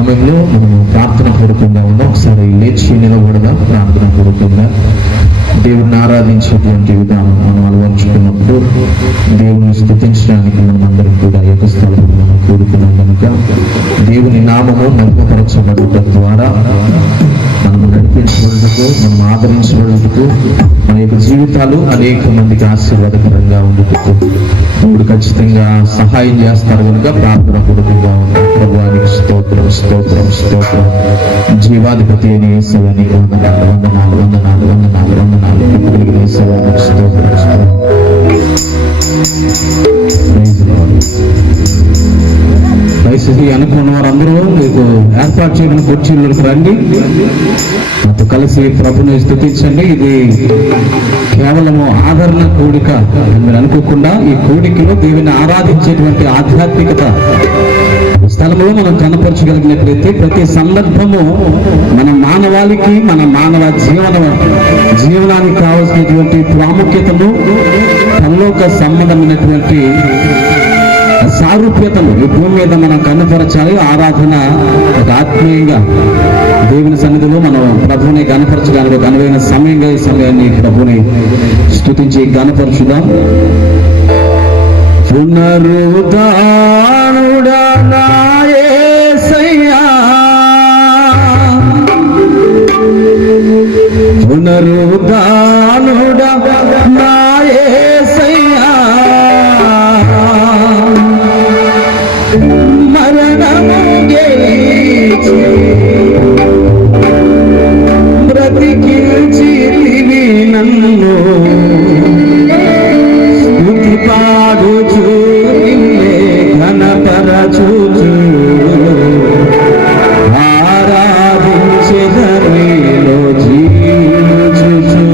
సమయంలో మనం ప్రార్థన పూర్వకంగా ఉన్నాం. ఒకసారి లేచి నిలబడదాం. ప్రార్థన పూర్వకంగా దేవుడిని ఆరాధించేటువంటి విధానం మనం అలవర్చుకున్నప్పుడు దేవుని స్తుతించడానికి మనం అందరం కూడా ఏక స్థలంలో మనం కూడుకున్నాం కనుక దేవుని నామము మహిమపరచబడటం ద్వారా మనం నడిపించబడుటకు, మనం ఆదరించబడుటకు, మన యొక్క జీవితాలు అనేక మందికి ఆశీర్వాదకరంగా ఉండేటకు దేవుడు ఖచ్చితంగా సహాయం చేస్తారు కనుక ప్రార్థన పూర్వకంగా ఉన్నాం. ప్రభువానికి స్తోత్రం, స్తోత్రం, స్తోత్రం. జీవాధిపతి అయిన యేసయ్యని వందనాలు, వందనాలు, వందనాలు, వందనాలు, వందనాలు. కలిగిన యేసయ్యనికి స్తోత్రం, స్తోత్రం. దయచేసి అనుకున్న వారందరూ మీకు ఏర్పాటు చేయడం కుర్చీలకు రండి, నాతో కలిసి ప్రభుని స్తుతించండి. ఇది కేవలము ఆదరణ కూడిక అని మీరు అనుకోకుండా ఈ కూడికలో దేవుని ఆరాధించేటువంటి ఆధ్యాత్మికత స్థలంలో మనం కనపరచగలిగినట్లయితే ప్రతి సందర్భము మన మానవాళికి, మన మానవ జీవనానికి కావాల్సినటువంటి ప్రాముఖ్యతను, పరలోక సంబంధమైనటువంటి సారూప్యతను ఈ భూమి మీద మనం కనపరచాలి. ఆరాధన ఒక ఆత్మీయంగా దేవుని సన్నిధిలో మనం ప్రభువుని గణపరచడానికి ఒక అనువైన సమయంగా ఈ సమయాన్ని ప్రభువుని స్తుతించి గణపరచుదాం. పునరుద్ధానుడా నా యేసయ్యా, పునరుద్ధానుడా నా యేసయ్యా, మరణము గెలిచి బ్రతికించితివి నన్ను, స్తుతి పాడుచు నిన్నే ఘనపరచుచు ఆరాధించెదనిలో జీవించుచు.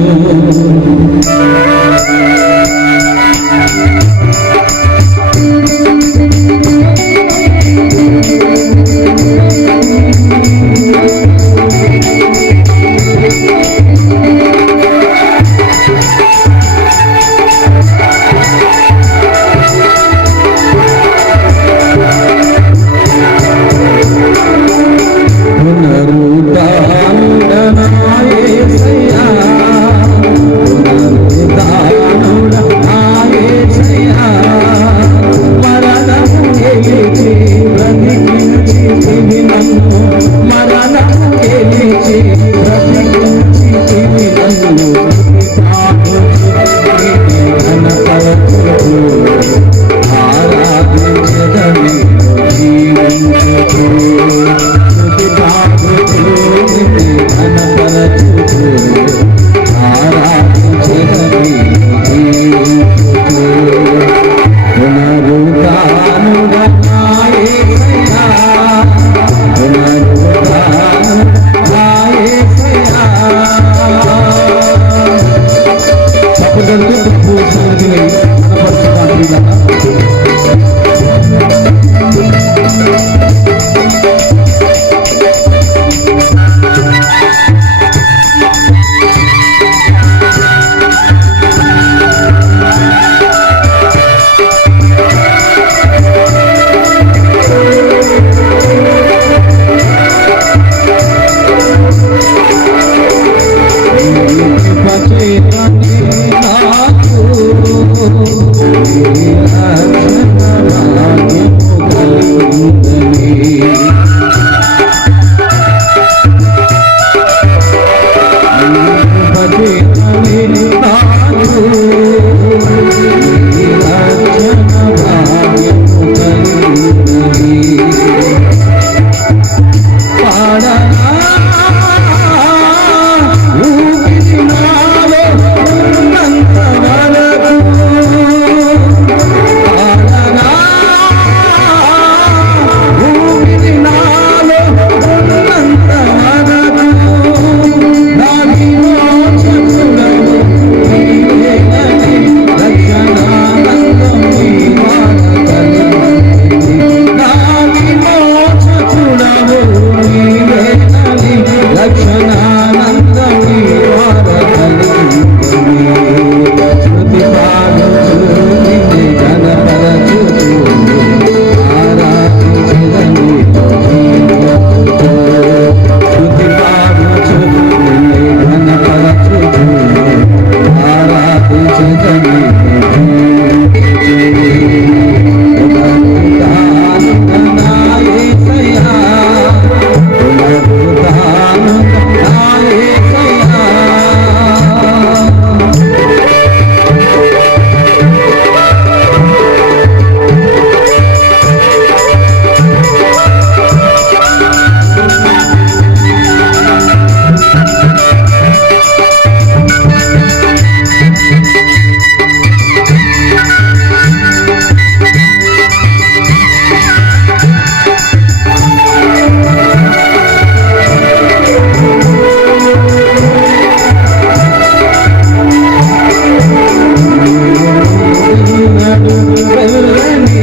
వెళ్ళని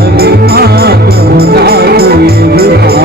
అభిమానము నాకు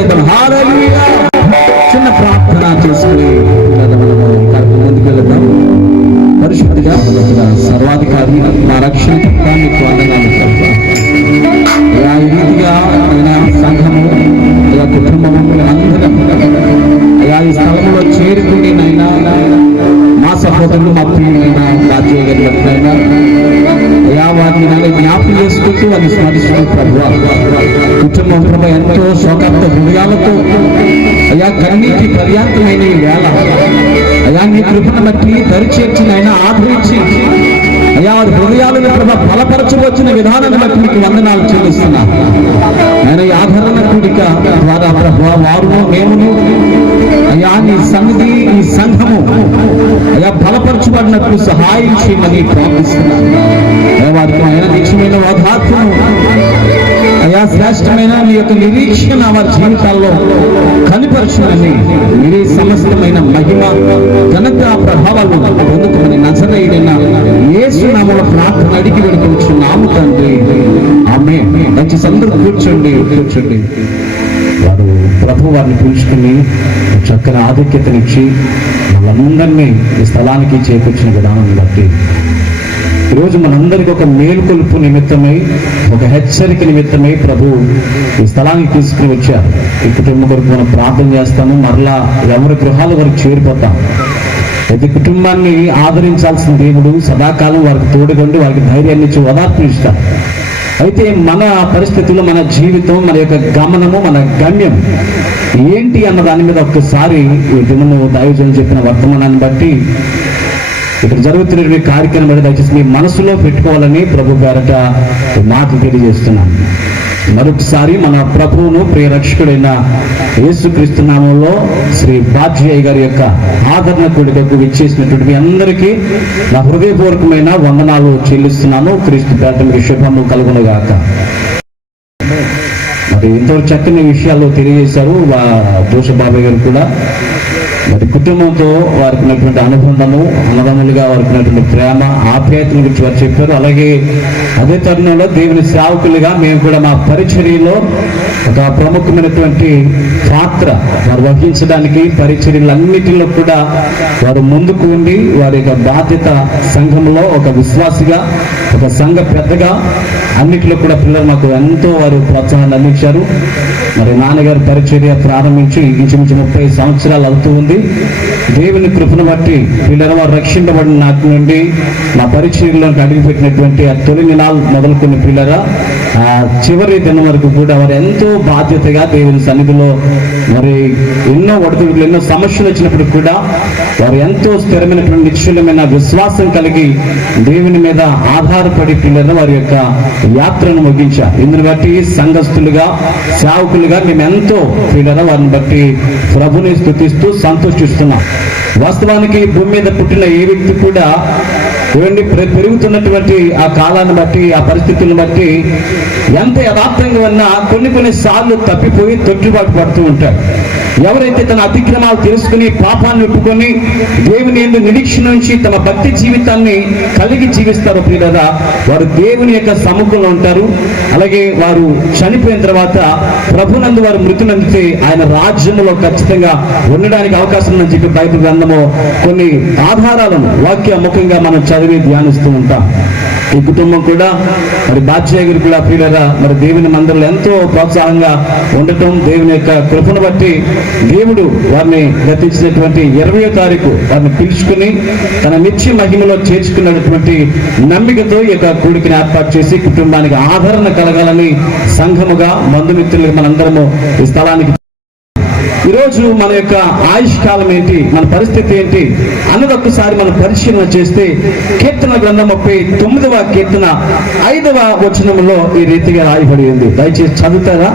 ఎదురాయెను. చిన్న ప్రార్థన చేసుకుని ముందుకు వెళ్దాం. పరిశుద్ధిగా సర్వాధికారి మా రక్షణ మీకు వందనాలు ప్రభు. ఈ రీతిగా సంఘము కుటుంబము అందరం ఈ స్థలంలో చేరుకుని నైనా మా సహోదరులు మా ప్రియులైన రాజ్యమైనా వాటిని జ్ఞాపకం చేసుకుంటూ అది స్మరిస్తూ ప్రభు కుటుంబం ప్రభు ఎంతో శోకంత హృదయాలతో కన్నీటి పర్యాంతమైన ఈ వేళ నీ కృపను బట్టి దరిచేర్చిన ఆదరించి వారి హృదయాలను ప్రభ బలపరచవచ్చిన విధానాన్ని బట్టి మీకు వందనాలు చెల్లిస్తున్నా. ఆయన ఈ ఆదరణ కూడిక ద్వారా ప్రభు వారు మేమును నీ సన్నిధి ఈ సంఘము బలపరచబడినట్లు సహాయం చేయమని ప్రార్థిస్తున్నా. వారికి ఆయన నిత్యమైన వాదాత్మను శ్రేష్టమైన నీ యొక్క నిరీక్షణ వారి జీవితాల్లో కనిపరచునని మీరే సమస్తమైన మహిమ ఘనత ప్రభావాలు పొందుకుని నజరేయుడైన యేసు నామములో ప్రార్థన అడిగి వేడుకొంచున్నాము తండ్రి. ఆమేన్. దయచేసి అందరూ కూర్చోండి. వారు ప్రభు వారిని పిలుచుకుని చక్కని ఆధిక్యతనిచ్చి వాళ్ళందరినీ ఈ స్థలానికి చేకూర్చిన విధానాన్ని బట్టి ఈరోజు మనందరికీ ఒక మేలుకొలుపు నిమిత్తమై, ఒక హెచ్చరిక నిమిత్తమై ప్రభు ఈ స్థలానికి తీసుకుని వచ్చారు. ఈ కుటుంబం కొరకు మనం ప్రార్థన చేస్తాము. మరలా ఎవరి గృహాలు వారికి చేరిపోతాం. ప్రతి కుటుంబాన్ని ఆదరించాల్సిన దేవుడు సదాకాలం వారికి తోడుగొండి వారికి ధైర్యాన్ని ఇచ్చి ఓదార్పునిస్తారు. అయితే మన పరిస్థితుల్లో మన జీవితం, మన యొక్క గమనము, మన గమ్యం ఏంటి అన్న దాని మీద ఒక్కసారి ఈ దినము దైవజనులు చెప్పిన వర్తమానాన్ని బట్టి ఇక్కడ జరుగుతున్న కార్యక్రమం బట్టి దయచేసి మీ మనసులో పెట్టుకోవాలని ప్రభు గారట మాటలు తెలియజేస్తున్నాను. మరొకసారి మన ప్రభువును ప్రియ రక్షకుడైన యేసుక్రీస్తు నామంలో శ్రీ బాధ్యయ్య గారి యొక్క ఆదరణ కూడికకు విచ్చేసినటువంటి మీ అందరికీ నా హృదయపూర్వకమైన వందనాలు చెల్లిస్తున్నాను. క్రీస్తు పేరిట మీకు శుభము కలుగునుగాక. మరి ఎంతో చక్కని విషయాలు తెలియజేశారు జోసబాబాయ్ గారు కూడా. మరి కుటుంబంతో వారికి ఉన్నటువంటి అనుబంధము, అన్నదమ్ములుగా వారికి ఉన్నటువంటి ప్రేమ, ఆప్యాయతల గురించి వారు చెప్పారు. అలాగే అదే తరుణంలో దేవుని సేవకులుగా మేము కూడా మా పరిచర్యలో ఒక ప్రముఖమైనటువంటి పాత్ర వారు వహించడానికి, పరిచర్యలన్నిటిలో కూడా వారు ముందుకు ఉండి వారి యొక్క బాధ్యత సంఘంలో ఒక విశ్వాసిగా, ఒక సంఘ పెద్దగా అన్నిటిలో కూడా పిల్లలు మాకు ఎంతో వారు ప్రోత్సాహాన్ని అందించారు. మరి నాన్నగారి పరిచర్య ప్రారంభించి ఇంచుమించు 30 సంవత్సరాలు అవుతూ ఉంది. దేవుని కృపను బట్టి పిల్లలు వారు రక్షింపబడిన నాటి నుండి మా పరిచర్యలోకి అడుగుపెట్టినటువంటి ఆ తొలి దినాలు మొదలుకున్న పిల్లల ఆ చివరి దినం వరకు కూడా వారు ఎంతో బాధ్యతగా దేవుని సన్నిధిలో మరి ఎన్నో ఒడిదుడుకులు, ఎన్నో సమస్యలు వచ్చినప్పుడు కూడా వారు ఎంతో స్థిరమైనటువంటి నిశ్చలమైన విశ్వాసం కలిగి దేవుని మీద ఆధారపడి పిల్లలు వారి యొక్క యాత్రను ముగించారు. ఇందుని బట్టి సంఘస్థులుగా, సేవకులుగా మేము ఎంతో పిల్లలు వారిని బట్టి ప్రభుని స్తుతిస్తూ సంతోషిస్తున్నాం. వాస్తవానికి భూమి మీద పుట్టిన ఏ వ్యక్తి కూడా పెరుగుతున్నటువంటి ఆ కాలాన్ని బట్టి, ఆ పరిస్థితులను బట్టి ఎంత యథార్థంగా ఉన్నా కొన్ని సార్లు తప్పిపోయి తొట్టుబాటు పడుతూ ఉంటారు. ఎవరైతే తన అతిక్రమాలు తెలుసుకుని పాపాన్ని ఒప్పుకొని దేవుని యందు నిరీక్షణ నుంచి తమ భక్తి జీవితాన్ని కలిగి జీవిస్తారో ప్రియులారా, వారు దేవుని యొక్క సముఖంలో ఉంటారు. అలాగే వారు చనిపోయిన తర్వాత ప్రభునందు వారు మృతి నందితే ఆయన రాజ్యంలో ఖచ్చితంగా ఉండడానికి అవకాశం ఉందని చెప్పి బైబిల్ గ్రంథము కొన్ని ఆధారాలను వాక్య ముఖంగా మనం చదివి ధ్యానిస్తూ ఉంటాం. ఈ కుటుంబం కూడా మరి బాధ్యయ్య గారు కూడా ప్రియులారా మరి దేవుని మందిరంలో ఎంతో ప్రోత్సాహంగా ఉండటం, దేవుని యొక్క కృపను బట్టి దేవుడు వారిని గతించినటువంటి 20వ తారీఖు వారిని పిలుచుకుని తన నిత్య మహిమలో చేర్చుకున్నటువంటి నమ్మికతో ఈ యొక్క కూడికని ఏర్పాటు చేసి కుటుంబానికి ఆదరణ కలగాలని సంఘముగా, బంధుమిత్రులుగా మనందరము ఈ స్థలానికి ఈరోజు మన యొక్క ఆయుష్కాలం ఏంటి, మన పరిస్థితి ఏంటి అన్నది ఒక్కసారి మనం పరిశీలన చేస్తే కీర్తన గ్రంథం 39వ కీర్తన 5వ వచనంలో ఈ రీతిగా రాయబడి ఉంది. దయచేసి చదువుతారా?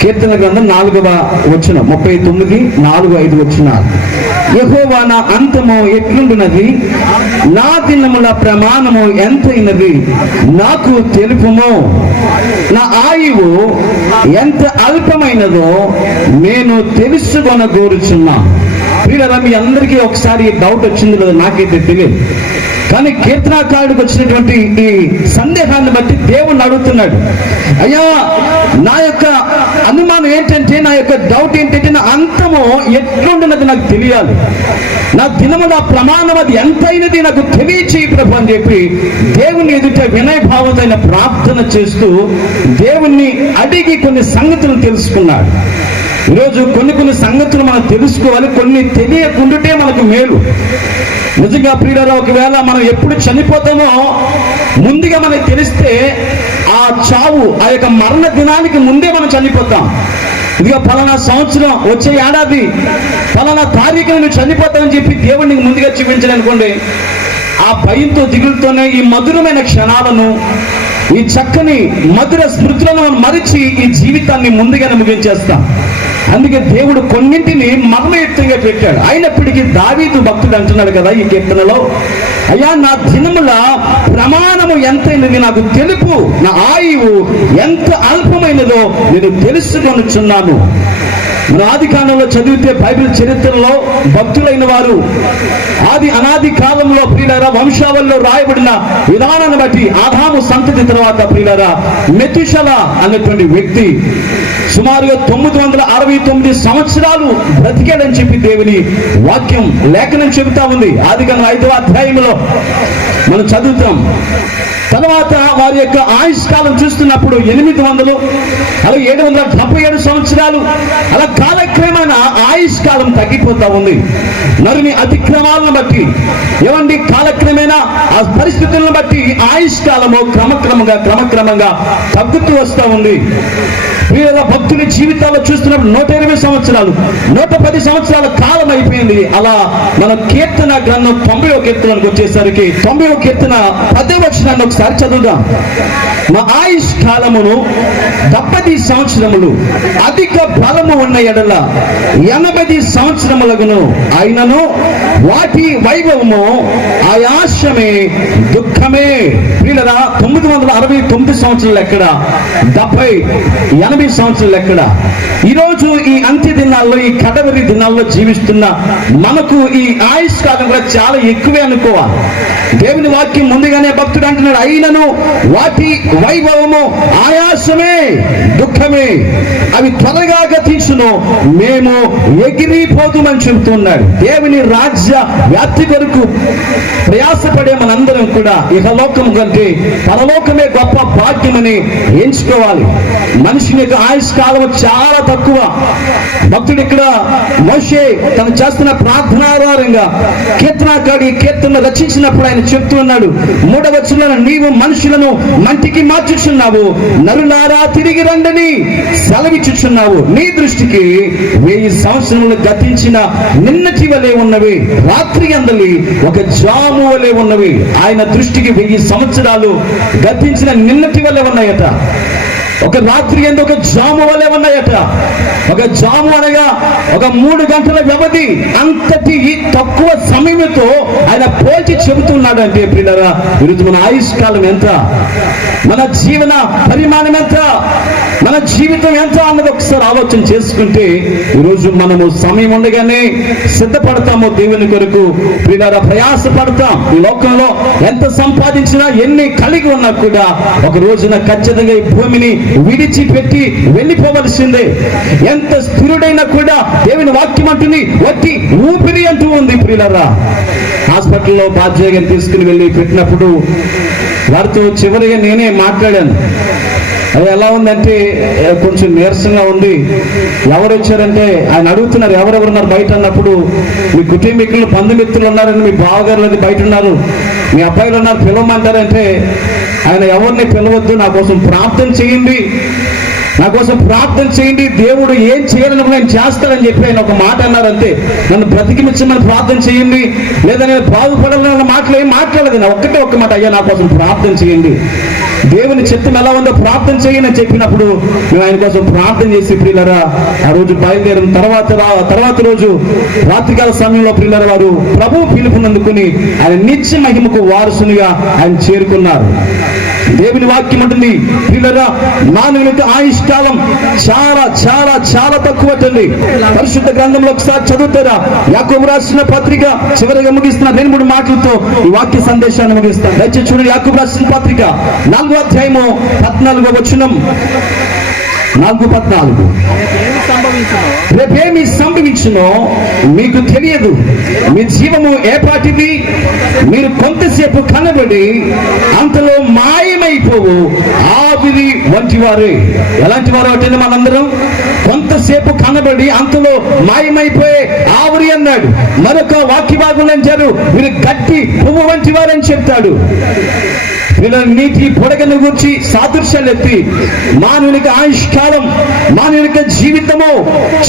కీర్తన గ్రంథం 4వ వచనం 39, 4, 5 వచనాలు. యెహోవా నా అంతము ఎట్లుండునది, నా దినముల ప్రమాణము ఎంతైనది నాకు తెలుపుము, నా ఆయువు ఎంత అల్పమైనదో నేను తెలుసుకొనగోరుచున్నా. ప్రియులారా, మీ అందరికీ ఒకసారి డౌట్ వచ్చింది లేదా నాకైతే తెలియదు. కానీ కీర్తనాకారుడికి వచ్చినటువంటి ఈ సందేహాన్ని బట్టి దేవుణ్ణి అడుగుతున్నాడు, అయ్యా నా యొక్క అనుమానం ఏంటంటే, నా యొక్క డౌట్ ఏంటంటే, నా అంతము ఎట్లుండున్నది నాకు తెలియాలి, నా దినముల ప్రమాణం అది ఎంతైనది నాకు తెలియచేయి ప్రభు అని చెప్పి దేవుని ఎదుట వినయభావంతో ఆయన ప్రార్థన చేస్తూ దేవుణ్ణి అడిగి కొన్ని సంగతులను తెలుసుకున్నాడు. ఈరోజు కొన్ని సంగతులు మనం తెలుసుకోవాలి, కొన్ని తెలియకుండాటే మనకు మేలు. నిజంగా ప్రియులారా, ఒకవేళ మనం ఎప్పుడు చనిపోతామో ముందుగా మనకు తెలిస్తే ఆ చావు, ఆ యొక్క మరణ దినానికి ముందే మనం చనిపోతాం. ఇదిగో ఫలానా సంవత్సరం, వచ్చే ఏడాది ఫలానా తారీఖున నువ్వు చనిపోతావని చెప్పి దేవుడిని ముందుగా చూపించాలి అనుకోండి, ఆ భయంతో దిగులుతోనే ఈ మధురమైన క్షణాలను, ఈ చక్కని మధుర స్మృతులను మనం మరిచి ఈ జీవితాన్ని ముందుగానే ముగించేస్తాం. అందుకే దేవుడు కొన్నింటిని మర్మయుక్తంగా పెట్టాడు. అయినప్పటికీ దావీదు భక్తుడు అంటున్నాడు కదా ఈ కీర్తనలో, అయ్యా నా దినముల ప్రమాణము ఎంతైనది నాకు తెలుపు, నా ఆయువు ఎంత అల్పమైనదో నేను తెలుసుకొనుచున్నాను. మన ఆది కాలంలో చదివితే బైబిల్ చరిత్రలో భక్తులైన వారు అనాది కాలంలో ప్రియులారా వంశావళిలో రాయబడిన విధానాన్ని బట్టి ఆదాము సంతతి తర్వాత ప్రియులారా మెతుషల అనేటువంటి వ్యక్తి సుమారుగా 969 సంవత్సరాలు బ్రతికాడని చెప్పి దేవుని వాక్యం లేఖనం చెబుతా ఉంది. ఆదికాండం 5వ అధ్యాయంలో మనం చదువుతాం. తర్వాత వారి యొక్క ఆయుష్కాలం చూస్తున్నప్పుడు 800 అలా 777 సంవత్సరాలు అలా కాలక్రమేణా ఆయుష్కాలం తగ్గిపోతా ఉంది. నరుని అతిక్రమాలను బట్టి ఏమండి కాలక్రమేణా ఆ పరిస్థితులను బట్టి ఆయుష్కాలము క్రమక్రమంగా తగ్గుతూ వస్తూ ఉంది. వీళ్ళ భక్తుని జీవితాల్లో చూస్తున్నప్పుడు 120 సంవత్సరాలు 110 సంవత్సరాల కాలం అయిపోయింది. అలా మన కీర్తన గ్రంథం 90వ కీర్తనకు వచ్చేసరికి 90వ కీర్తన 10వ వచనాన్ని ఒకసారి చదువుదాం. మా ఆయుష్ కాలమును 70 సంవత్సరములు అధిక బలము ఉన్న ఎడల 80 సంవత్సరములగును, అయినను వాటి వైభవము ఆయాసమే దుఃఖమే. వీళ్ళరా 969 సంవత్సరాలు ఎక్కడ, 80 సంవత్సరాలు ఎక్కడ? ఈరోజు ఈ అంత్య దినాల్లో ఈ కడవరి దినాల్లో జీవిస్తున్న మనకు ఈ ఆయుష్ కాలం కూడా చాలా ఎక్కువే అనుకోవాలి. దేవుని వాక్యం ముందుగానే భక్తుడు అంటున్నాడు, అయినను వాటి వైభవము ఆయాసమే దుఃఖమే, అవి త్వరగా గతించును, మేము ఎగిరిపోతుమని చెబుతున్నాడు. దేవుని రాజ్య వ్యాప్తి కొరకు ప్రయాసపడే మనందరం కూడా ఇహలోకం కంటే పరలోకమే గొప్ప భాగ్యమని ఎంచుకోవాలి. మనిషిని యొక్క ఆయుష్ కాలం చాలా తక్కువ. భక్తుడు ఇక్కడ మోషే తను చేస్తున్న ప్రార్థనాధారంగా కీర్తనాకాడి కీర్తనను రచించినప్పుడు ఆయన చెప్తూ ఉన్నాడు, 3వ వచనంలో నీవు మనుషులను మంటికి మార్చుచున్నావు, నరులారా తిరిగి రండని సెలవిచ్చుచున్నావు. నీ దృష్టికి 1000 సంవత్సరములు గతించిన నిన్నటి వలె ఉన్నవి, రాత్రి అందలి ఒక జాము వలె ఉన్నవి. ఆయన దృష్టికి 1000 సంవత్సరాలు గతించిన నిన్నటి వలె ఉన్నాయట. ఒక రాత్రి ఎందు ఒక జాము వలె ఉన్నాయట. ఒక జాము అనగా ఒక 3 గంటల వ్యవధి. అంతటి తక్కువ సమయంతో ఆయన పోల్చి చెబుతున్నాడు. అంటే ప్రియులారా, ఈరోజు మన ఆయుష్ కాలం ఎంత, మన జీవన పరిమాణం ఎంత, మన జీవితం ఎంత అన్నది ఒకసారి ఆలోచన చేసుకుంటే ఈరోజు మనము సమయం ఉండగానే సిద్ధపడతాము దేవుని కొరకు. ప్రియులారా, ప్రయాస పడతాం. ఈ లోకంలో ఎంత సంపాదించినా ఎన్ని కలిగి ఉన్నా కూడా ఒక రోజున ఖచ్చితంగా ఈ భూమిని విడిచిపెట్టి వెళ్ళిపోవలసిందే. ఎంత స్థిరుడైనా కూడా దేవుని వాక్యం అంటుంది వట్టి ఊపిరి అంటూ ఉంది. ప్రియులారా, హాస్పిటల్లో బాధ్యతగా తీసుకుని వెళ్ళి పెట్టినప్పుడు వారితో చివరిగా నేనే మాట్లాడాను. అది ఎలా ఉందంటే కొంచెం నీరసంగా ఉంది. ఎవరు వచ్చారంటే ఆయన అడుగుతున్నారు, ఎవరెవరున్నారు బయట అన్నప్పుడు, మీ కుటుంబీకులు బంధుమిత్రులు ఉన్నారని, మీ బావగారులు అది బయట ఉన్నారు, మీ అబ్బాయిలు ఉన్నారు, పిలవమంటారంటే ఆయన ఎవరిని పిలవద్దు, నా కోసం ప్రార్థన చేయండి, నా కోసం ప్రార్థన చేయండి, దేవుడు ఏం చేయాలని నేను చేస్తానని చెప్పి ఆయన ఒక మాట అన్నారంతే. నన్ను బ్రతికిమిచ్చమని ప్రార్థన చేయండి, లేదా నేను బాగుపడాలన్న మాటలు ఏం మాట్లాడలేదు. నా ఒక్క మాట, అయ్యా నా కోసం ప్రార్థన చేయండి, దేవుని చిత్తం ఎలా ఉందో ప్రార్థన చేయని చెప్పినప్పుడు మేము ఆయన కోసం ప్రార్థన చేసి ప్రియులారా ఆ రోజు బయలుదేరిన తర్వాత రోజు రాత్రికాల సమయంలో ప్రియులారా వారు ప్రభు పిలుపునందుకుని ఆయన నిత్య మహిమకు వారసునిగా ఆయన చేరుకున్నారు. దేవుని వాక్యం ఉంటుంది ప్రియులారా, మానవునికి ఆయుష్ కాలం చాలా చాలా చాలా తక్కువ అండి. పరిశుద్ధ గ్రంథంలో ఒకసారి చదువుతారా, యాకోబు రాసిన పత్రిక చివరిగా ముగిస్తున్న 2-3 మాటలతో ఈ వాక్య సందేశాన్ని ముగిస్తాను. దయచేసి చూడండి, యాకోబు రాసిన పత్రిక 4వ అధ్యాయము 14వ వచనం. 4:14 రేపేమి సంభవించునో మీకు తెలియదు, మీ జీవము ఏపాటిది, మీరు కొంతసేపు కనబడి అంతలో మాయమైపోవు ఆవిరి వంటి వారే. ఎలాంటి వారు అంటే మనందరం కొంతసేపు కనబడి అంతలో మాయమైపోయే ఆవిరి అన్నాడు. మరొక వాక్య భాగంలో అంటారు, మీరు గట్టి పువ్వు వంటి వారని చెప్తాడు. నీటి పొడగను గురించి సాదృశ్యాలు ఎత్తి మానవునికి ఆయుష్ కాలం, మానవునికి జీవితము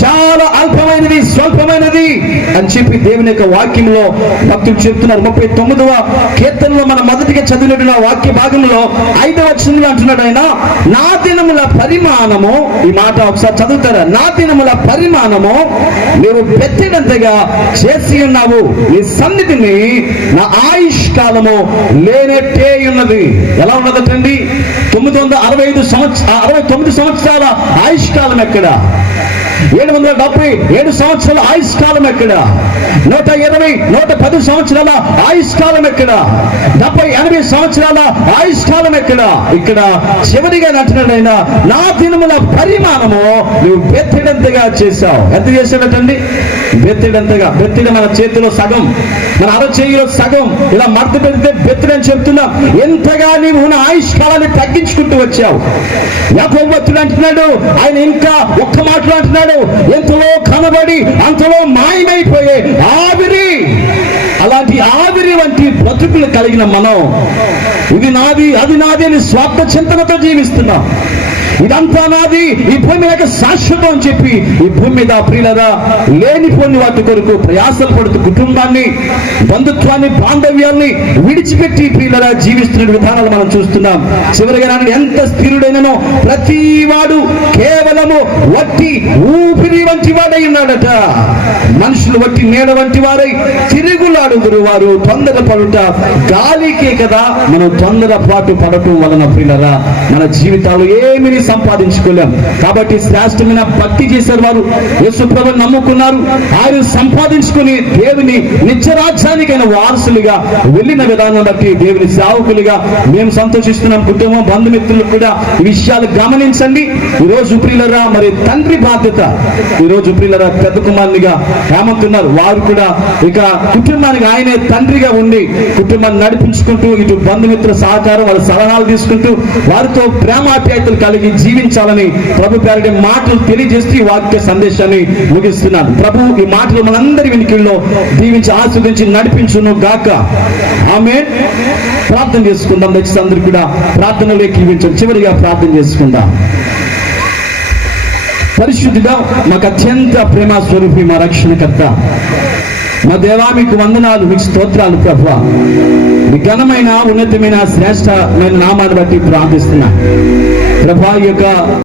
చాలా అల్పమైనది, స్వల్పమైనది అని చెప్పి దేవుని యొక్క వాక్యంలో భక్తులు చెప్తున్నారు. 39వ కీర్తనలో మనం మొదటిగా చదివిన వాక్య భాగంలో 5వ వచనంలో అంటున్నాడు ఆయన, నా దినముల పరిమాణము, ఈ మాట ఒకసారి చదువు చదువుతారా? నా దినముల పరిమాణము నీవు పెట్టినంతగా చేసి ఉన్నావు, నీ సన్నిధిని నా ఆయుష్ కాలము లేనట్టే ఉన్నది. ఎలా ఉన్నదటండి? 969 సంవత్సరాల ఆయుష్ కాలం ఎక్కడ? 777 సంవత్సరాల ఆయుష్ కాలం ఎక్కడ? 110 సంవత్సరాల ఆయుష్ కాలం ఎక్కడ? 70-80 సంవత్సరాల ఆయుష్ కాలం ఎక్కడ? ఇక్కడ చివరిగా నచ్చినట్లయినా నా దినముల పరిమాణము నువ్వు బెత్తడంతగా చేశావు. ఎంత చేశాడటండి? బెత్తడంతగా. బెత్తడ మన చేతిలో సగం, మన అరచేయిలో సగం ఇలా మడత పెడితే బెత్తడని చెప్తున్నా. ఎంతగా నీవు నా ఆయుష్ కాలాన్ని తగ్గించుకుంటూ వచ్చావు. యాకోబు భక్తుడు అంటున్నాడు, ఆయన ఇంకా ఒక్క మాటలో అంటున్నాడు, ఎంతలో కనబడి అంతలో మాయమైపోయే ఆవిరి. అలాంటి ఆవిరి వంటి బ్రతుకులు కలిగిన మనం ఇది నాది అది నాది అని స్వార్థ చింతనతో జీవిస్తున్నాం. ఇదంతా నాది, ఈ భూమి యొక్క శాశ్వతం అని చెప్పి ఈ భూమి మీద ప్రియులరా లేనిపోని వాటి కొరకు ప్రయాసలు పడుతూ కుటుంబాన్ని, బంధుత్వాన్ని, బాంధవ్యాన్ని విడిచిపెట్టి ప్రియులరా జీవిస్తున్న విధానాలు మనం చూస్తున్నాం. చివరిగా నాన్న ఎంత స్థిరుడైననో ప్రతి వాడు కేవలము వట్టి ఊపిరి వంటి వాడై ఉన్నాడట. మనుషులు వట్టి నీడ వంటి వారై తిరుగులాడుగురు వారు తొందరపడుట గాలికే కదా. మనం తొందరపాటు పడటం వలన ప్రియులరా మన జీవితాలు ఏమీ సంపాదించుకోలేం. కాబట్టి శ్రేష్టమైన భక్తి చేశారు వారు, యేసు ప్రభువుని నమ్ముకున్నారు. ఆయన సంపాదించుకుని దేవుని నిత్యరాజ్యానికైన వారసులుగా వెళ్ళిన విధానం బట్టి దేవుని సేవకులుగా మేము సంతోషిస్తున్నాం. కుటుంబం, బంధుమిత్రులు కూడా ఈ విషయాలు గమనించండి. ఈరోజు ప్రియులరా మరి తండ్రి బాధ్యత. ఈరోజు ప్రియులరా పెద్ద కుమారునిగా హేమంతున్నారు. వారు కూడా ఇక కుటుంబానికి ఆయనే తండ్రిగా ఉండి కుటుంబాన్ని నడిపించుకుంటూ ఇటు బంధుమిత్రుల సహకారం, వాళ్ళ సలహాలు తీసుకుంటూ వారితో ప్రేమాప్యాయతలు కలిగి జీవించాలని ప్రభు పేరటి మాటలు తెలియజేస్తూ ఈ వాక్య సందేశాన్ని ముగిస్తున్నాను. ప్రభు ఈ మాటలు మనందరి వినికిల్లో దీవించి ఆస్వాదించి నడిపించును గాక. ఆమేన్. ప్రార్థన చేసుకుందాం. దయచేసి అందరూ కూడా ప్రార్థనలోకి జీవించండి. చివరిగా ప్రార్థన చేసుకుందాం. పరిశుద్ధుడా, మాకు అత్యంత ప్రేమ స్వరూపి, మా రక్షణకర్త, మా దేవా మీకు వందనాలు, మీకు స్తోత్రాలు ప్రభువా. మీ ఘనమైన ఉన్నతమైన శ్రేష్టమైన నామాన్ని బట్టి ప్రార్థిస్తున్నా ప్రభువా. ఈ యొక్క